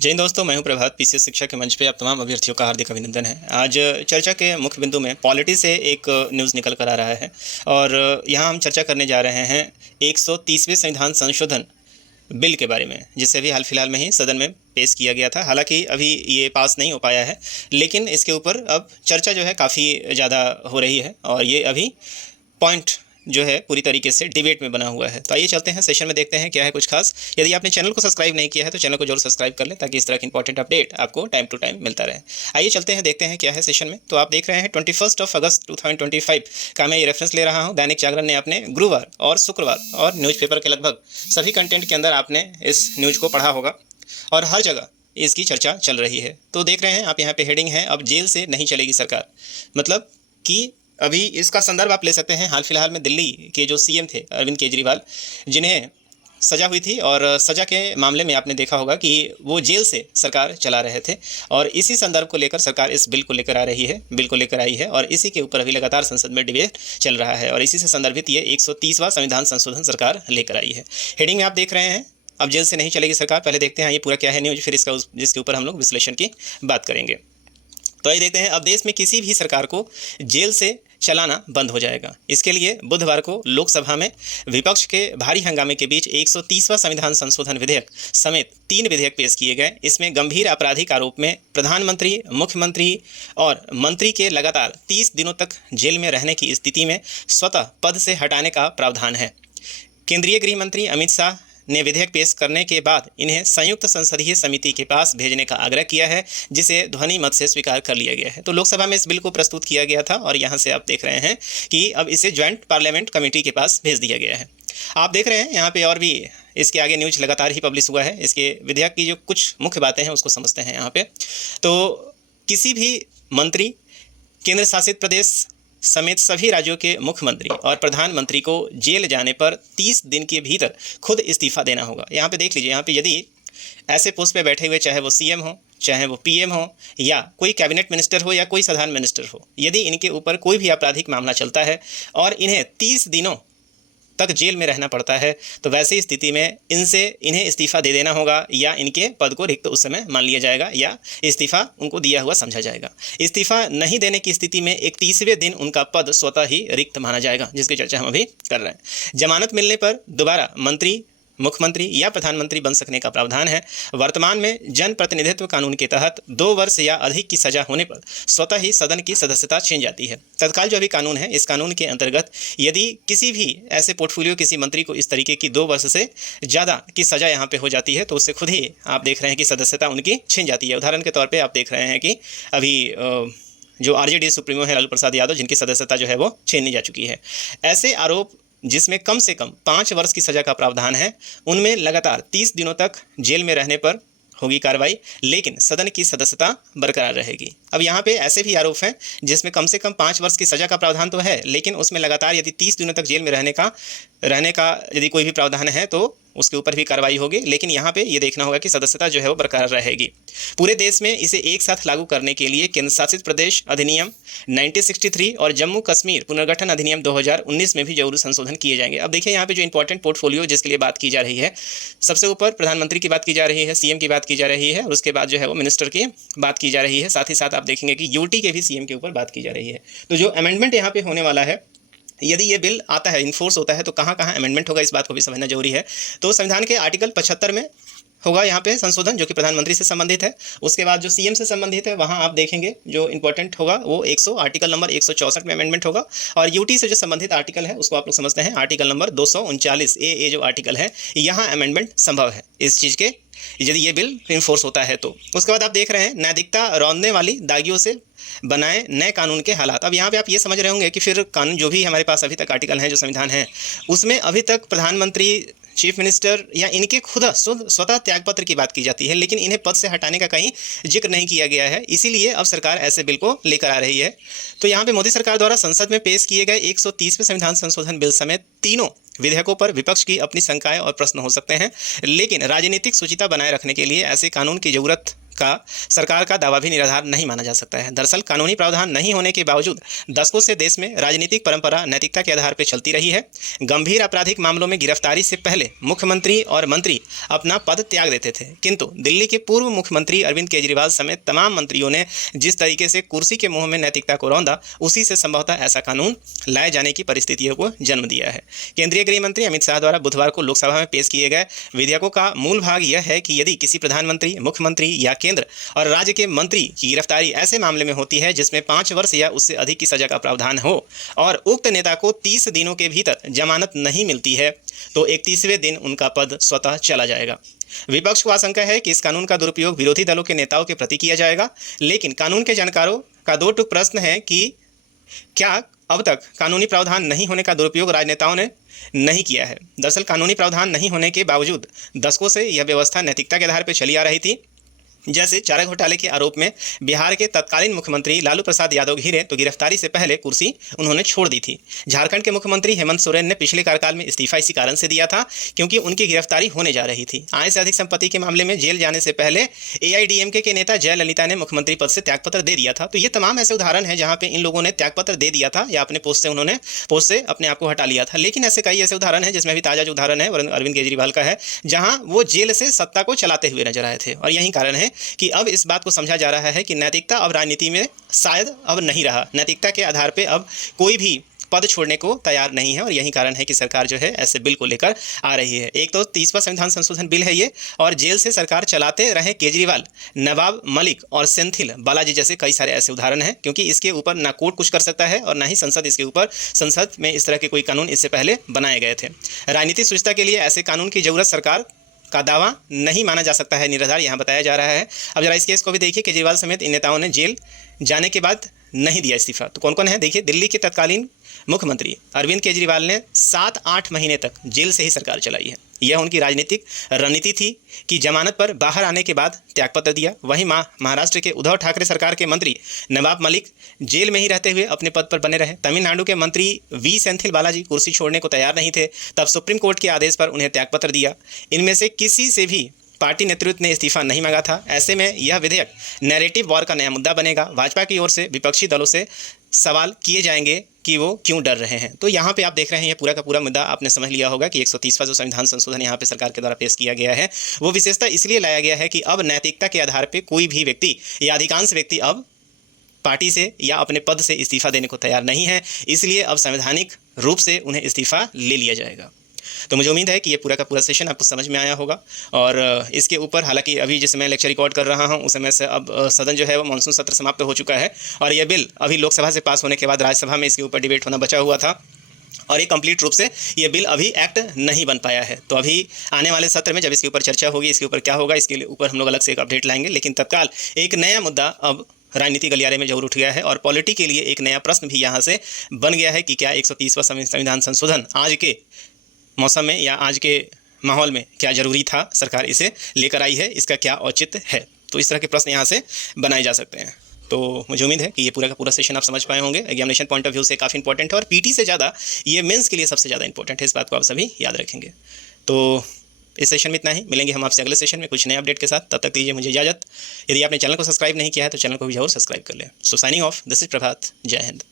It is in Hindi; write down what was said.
जय हिंद दोस्तों, मैं हूं प्रभात। पीसीएस शिक्षा के मंच पे आप तमाम अभ्यर्थियों का हार्दिक अभिनंदन है। आज चर्चा के मुख्य बिंदु में पॉलिटी से एक न्यूज़ निकल कर आ रहा है और यहाँ हम चर्चा करने जा रहे हैं 130वें संविधान संशोधन बिल के बारे में, जिसे अभी हाल फिलहाल में ही सदन में पेश किया गया था। हालांकि अभी ये पास नहीं हो पाया है, लेकिन इसके ऊपर अब चर्चा जो है काफ़ी ज़्यादा हो रही है और ये अभी पॉइंट जो है पूरी तरीके से डिबेट में बना हुआ है। तो आइए चलते हैं सेशन में, देखते हैं क्या है कुछ खास। यदि आपने चैनल को सब्सक्राइब नहीं किया है तो चैनल को जरूर सब्सक्राइब कर लें, ताकि इस तरह की इंपॉर्टेंट अपडेट आपको टाइम टू टाइम मिलता रहे। आइए चलते हैं, देखते हैं क्या है सेशन में। तो आप देख रहे हैं 21 अगस्त 2025 का मैं ये रेफरेंस ले रहा हूँ। दैनिक जागरण ने अपने गुरुवार और शुक्रवार और न्यूज़पेपर के लगभग सभी कंटेंट के अंदर आपने इस न्यूज़ को पढ़ा होगा और हर जगह इसकी चर्चा चल रही है। तो देख रहे हैं आप, यहाँ पे हेडिंग है, अब जेल से नहीं चलेगी सरकार। मतलब कि अभी इसका संदर्भ आप ले सकते हैं हाल फिलहाल में दिल्ली के जो सीएम थे अरविंद केजरीवाल, जिन्हें सज़ा हुई थी और सज़ा के मामले में आपने देखा होगा कि वो जेल से सरकार चला रहे थे और इसी संदर्भ को लेकर सरकार इस बिल को लेकर आ रही है, बिल को लेकर आई है और इसी के ऊपर अभी लगातार संसद में डिबेट चल रहा है और इसी से संदर्भित ये 130वां संविधान संशोधन सरकार लेकर आई है। हेडिंग में आप देख रहे हैं, अब जेल से नहीं चलेगी सरकार। पहले देखते हैं ये पूरा क्या है न्यूज़, फिर इसका जिसके ऊपर हम लोग विश्लेषण की बात करेंगे। तो आइए देखते हैं, अब देश में किसी भी सरकार को जेल से चलाना बंद हो जाएगा। इसके लिए बुधवार को लोकसभा में विपक्ष के भारी हंगामे के बीच 130वां संविधान संशोधन विधेयक समेत 3 विधेयक पेश किए गए। इसमें गंभीर आपराधिक आरोप में प्रधानमंत्री, मुख्यमंत्री और मंत्री के लगातार 30 दिनों तक जेल में रहने की स्थिति में स्वतः पद से हटाने का प्रावधान है। केंद्रीय गृह मंत्री अमित शाह ने विधेयक पेश करने के बाद इन्हें संयुक्त संसदीय समिति के पास भेजने का आग्रह किया है, जिसे ध्वनि मत से स्वीकार कर लिया गया है। तो लोकसभा में इस बिल को प्रस्तुत किया गया था और यहाँ से आप देख रहे हैं कि अब इसे ज्वाइंट पार्लियामेंट कमेटी के पास भेज दिया गया है। आप देख रहे हैं यहाँ पे और भी इसके आगे न्यूज लगातार ही पब्लिश हुआ है। इसके विधेयक की जो कुछ मुख्य बातें हैं उसको समझते हैं यहाँ पे। तो किसी भी मंत्री, केंद्र शासित प्रदेश समेत सभी राज्यों के मुख्यमंत्री और प्रधानमंत्री को जेल जाने पर 30 दिन के भीतर खुद इस्तीफा देना होगा। यहाँ पे देख लीजिए, यहाँ पे यदि ऐसे पोस्ट पे बैठे हुए, चाहे वो सीएम हो, चाहे वो पीएम हो या कोई कैबिनेट मिनिस्टर हो या कोई साधारण मिनिस्टर हो, यदि इनके ऊपर कोई भी आपराधिक मामला चलता है और इन्हें 30 दिनों तक जेल में रहना पड़ता है, तो वैसी स्थिति में इन्हें इस्तीफा दे देना होगा या इनके पद को रिक्त उस समय मान लिया जाएगा या इस्तीफा उनको दिया हुआ समझा जाएगा। इस्तीफा नहीं देने की स्थिति में 31वें दिन उनका पद स्वतः ही रिक्त माना जाएगा, जिसकी चर्चा हम अभी कर रहे हैं। जमानत मिलने पर दोबारा मंत्री, मुख्यमंत्री या प्रधानमंत्री बन सकने का प्रावधान है। वर्तमान में जन प्रतिनिधित्व कानून के तहत 2 वर्ष या अधिक की सजा होने पर स्वतः ही सदन की सदस्यता छीन जाती है। तत्काल जो अभी कानून है, इस कानून के अंतर्गत यदि किसी भी ऐसे पोर्टफोलियो किसी मंत्री को इस तरीके की 2 वर्ष से ज़्यादा की सजा यहाँ पे हो जाती है, तो उससे खुद ही आप देख रहे हैं कि सदस्यता उनकी छीन जाती है। उदाहरण के तौर पर आप देख रहे हैं कि अभी जो आरजेडी सुप्रीमो है लालू प्रसाद यादव, जिनकी सदस्यता जो है वो छीनी जा चुकी है। ऐसे आरोप जिसमें कम से कम 5 वर्ष की सज़ा का प्रावधान है, उनमें लगातार 30 दिनों तक जेल में रहने पर होगी कार्रवाई, लेकिन सदन की सदस्यता बरकरार रहेगी। अब यहाँ पे ऐसे भी आरोप हैं जिसमें कम से कम 5 वर्ष की सज़ा का प्रावधान तो है, लेकिन उसमें लगातार यदि 30 दिनों तक जेल में रहने का यदि कोई भी प्रावधान है तो उसके ऊपर भी कार्रवाई होगी। लेकिन यहाँ पे ये देखना होगा कि सदस्यता जो है वो बरकरार रहेगी। पूरे देश में इसे एक साथ लागू करने के लिए केंद्र शासित प्रदेश अधिनियम 1963 और जम्मू कश्मीर पुनर्गठन अधिनियम 2019 में भी जरूरी संशोधन किए जाएंगे। अब देखिए यहाँ पे जो इंपॉर्टेंट पोर्टफोलियो जिसके लिए बात की जा रही है, सबसे ऊपर प्रधानमंत्री की बात की जा रही है, सीएम की बात की जा रही है और उसके बाद जो है वो मिनिस्टर की बात की जा रही है। साथ ही साथ आप देखेंगे कि यूटी के भी सीएम के ऊपर बात की जा रही है। तो जो अमेंडमेंट यहाँ पे होने वाला है, यदि ये बिल आता है, इन्फोर्स होता है, तो कहाँ कहाँ अमेंडमेंट होगा, इस बात को भी समझना जरूरी है। तो संविधान के आर्टिकल 75 में होगा यहाँ पे संशोधन, जो कि प्रधानमंत्री से संबंधित है। उसके बाद जो सीएम से संबंधित है, वहाँ आप देखेंगे जो इंपॉर्टेंट होगा वो आर्टिकल नंबर 164 में अमेंडमेंट होगा। और यूटी से जो संबंधित आर्टिकल है उसको आप लोग समझते हैं, आर्टिकल नंबर 239 ए जो आर्टिकल है, यहाँ अमेंडमेंट संभव है इस चीज़ के, यदि ये बिल इन्फोर्स होता है तो। उसके बाद आप देख रहे हैं नैतिकता रौंदने वाली दागियों से बनाए नए कानून के हालात। अब यहाँ पे आप ये समझ रहे होंगे कि फिर कानून जो भी हमारे पास अभी तक आर्टिकल हैं, जो संविधान है, उसमें अभी तक प्रधानमंत्री, चीफ मिनिस्टर या इनके खुद स्वतः त्यागपत्र की बात की जाती है, लेकिन इन्हें पद से हटाने का कहीं जिक्र नहीं किया गया है। इसीलिए अब सरकार ऐसे बिल को लेकर आ रही है। तो यहाँ पे मोदी सरकार द्वारा संसद में पेश किए गए 130वें संविधान संशोधन बिल समेत तीनों विधेयकों पर विपक्ष की अपनी शंकाएं और प्रश्न हो सकते हैं, लेकिन राजनीतिक शुचिता बनाए रखने के लिए ऐसे कानून की जरूरत का सरकार का दावा भी निराधार नहीं माना जा सकता है। दरअसल कानूनी प्रावधान नहीं होने के बावजूद दशकों से देश में राजनीतिक परंपरा नैतिकता के आधार पर चलती रही है। गंभीर आपराधिक मामलों में गिरफ्तारी से पहले मुख्यमंत्री और मंत्री अपना पद त्याग देते थे, किंतु दिल्ली के पूर्व मुख्यमंत्री अरविंद केजरीवाल समेत तमाम मंत्रियों ने जिस तरीके से कुर्सी के मुंह में नैतिकता को रौंदा, उसी से संभवतः ऐसा कानून लाए जाने की परिस्थितियों को जन्म दिया है। केंद्रीय गृह मंत्री अमित शाह द्वारा बुधवार को लोकसभा में पेश किए गए विधेयकों का मूल भाग यह है कि यदि किसी प्रधानमंत्री, मुख्यमंत्री या केंद्र और राज्य के मंत्री की गिरफ्तारी ऐसे मामले में होती है जिसमें 5 वर्ष या उससे अधिक की सजा का प्रावधान हो और उक्त नेता को 30 दिनों के भीतर जमानत नहीं मिलती है, तो 31वें दिन उनका पद स्वतः चला जाएगा। विपक्ष को आशंका है कि इस कानून का दुरुपयोग विरोधी दलों के नेताओं के प्रति किया जाएगा, लेकिन कानून के जानकारों का 2 टूक प्रश्न है कि क्या अब तक कानूनी प्रावधान नहीं होने का दुरुपयोग राजनेताओं ने नहीं किया है। दरअसल कानूनी प्रावधान नहीं होने के बावजूद दशकों से यह व्यवस्था नैतिकता के आधार पर चली आ रही थी। जैसे चारा घोटाले के आरोप में बिहार के तत्कालीन मुख्यमंत्री लालू प्रसाद यादव घिरे तो गिरफ्तारी से पहले कुर्सी उन्होंने छोड़ दी थी। झारखंड के मुख्यमंत्री हेमंत सोरेन ने पिछले कार्यकाल में इस्तीफा इसी कारण से दिया था क्योंकि उनकी गिरफ्तारी होने जा रही थी। आय से अधिक संपत्ति के मामले में जेल जाने से पहले AIADMK के नेता जयललिता ने मुख्यमंत्री पद से त्यागपत्र दे दिया था। तो ये तमाम ऐसे उदाहरण हैं जहाँ पे इन लोगों ने त्यागपत्र दे दिया था या अपने पोस्ट से अपने आप को हटा लिया था। लेकिन ऐसे कई ऐसे उदाहरण हैं, जिसमें अभी ताजा जो उदाहरण है अरविंद केजरीवाल का है, जहाँ वो जेल से सत्ता को चलाते हुए नजर आए थे। और यही कारण है कि अब इस बात को समझा जा रहा है कि नैतिकता अब राजनीति में शायद अब नहीं रहा। नैतिकता के आधार पे अब कोई भी पद छोड़ने को तैयार नहीं है और यही कारण है कि सरकार जो है ऐसे बिल को लेकर आ रही है। एक तो 30वां संविधान संशोधन बिल है ये, और जेल से सरकार चलाते रहे केजरीवाल, नवाब मलिक और सेंथिल बालाजी जैसे कई सारे ऐसे उदाहरण हैं, क्योंकि इसके ऊपर ना कोर्ट कुछ कर सकता है और ना ही संसद इसके ऊपर, संसद में इस तरह के कोई कानून इससे पहले बनाए गए थे। राजनीतिक सुचिता के लिए ऐसे कानून की जरूरत सरकार का दावा नहीं माना जा सकता है निराधार, यहाँ बताया जा रहा है। अब जरा इस केस को भी देखिए। केजरीवाल समेत इन नेताओं ने जेल जाने के बाद नहीं दिया इस्तीफा। तो कौन कौन है देखिए। दिल्ली के तत्कालीन मुख्यमंत्री अरविंद केजरीवाल ने 7-8 महीने तक जेल से ही सरकार चलाई है। यह उनकी राजनीतिक रणनीति थी कि जमानत पर बाहर आने के बाद त्यागपत्र दिया। वहीं महाराष्ट्र के उद्धव ठाकरे सरकार के मंत्री नवाब मलिक जेल में ही रहते हुए अपने पद पर बने रहे। तमिलनाडु के मंत्री वी सेंथिल बालाजी कुर्सी छोड़ने को तैयार नहीं थे, तब सुप्रीम कोर्ट के आदेश पर उन्हें त्यागपत्र दिया। इनमें से किसी से भी पार्टी नेतृत्व ने इस्तीफा नहीं मांगा था। ऐसे में यह विधेयक नैरेटिव वॉर का नया मुद्दा बनेगा। भाजपा की ओर से विपक्षी दलों से सवाल किए जाएंगे कि वो क्यों डर रहे हैं। तो यहाँ पे आप देख रहे हैं, ये पूरा का पूरा मुद्दा आपने समझ लिया होगा कि 130वां जो संविधान संशोधन यहाँ पे सरकार के द्वारा पेश किया गया है, वो विशेषता इसलिए लाया गया है कि अब नैतिकता के आधार पर कोई भी व्यक्ति या अधिकांश व्यक्ति अब पार्टी से या अपने पद से इस्तीफा देने को तैयार नहीं है। इसलिए अब संवैधानिक रूप से उन्हें इस्तीफा ले लिया जाएगा। तो मुझे उम्मीद है कि ये पूरा का पूरा सेशन आपको समझ में आया होगा। और इसके ऊपर हालांकि अभी जिस समय लेक्चर रिकॉर्ड कर रहा हूँ उस समय से अब सदन जो है वो मानसून सत्र समाप्त हो चुका है और यह बिल अभी लोकसभा से पास होने के बाद राज्यसभा में इसके ऊपर डिबेट होना बचा हुआ था और ये कंप्लीट रूप से ये बिल अभी एक्ट नहीं बन पाया है। तो अभी आने वाले सत्र में जब इसके ऊपर चर्चा होगी, इसके ऊपर क्या होगा, इसके ऊपर हम लोग अलग से एक अपडेट लाएंगे। लेकिन तत्काल एक नया मुद्दा अब राजनीति गलियारे में जरूर उठ गया है और पॉलिटी के लिए एक नया प्रश्न भी यहाँ से बन गया है कि क्या 130वां संविधान संशोधन आज के मौसम में या आज के माहौल में क्या ज़रूरी था, सरकार इसे लेकर आई है, इसका क्या औचित्य है। तो इस तरह के प्रश्न यहाँ से बनाए जा सकते हैं। तो मुझे उम्मीद है कि ये पूरा का पूरा सेशन आप समझ पाए होंगे। एग्जामिनेशन पॉइंट ऑफ व्यू से काफ़ी इंपॉर्टेंट है और पीटी से ज़्यादा ये मेंस के लिए सबसे ज़्यादा इंपॉर्टेंट है। इस बात को आप सभी याद रखेंगे। तो इस सेशन में इतना ही, मिलेंगे हम आपसे अगले सेशन में कुछ नए अपडेट के साथ। तब तक दीजिए मुझे इजाज़त। यदि आपने चैनल को सब्सक्राइब नहीं किया है तो चैनल को भी जरूर सब्सक्राइब कर लें। सो साइनिंग ऑफ, दिस इज प्रभात। जय हिंद।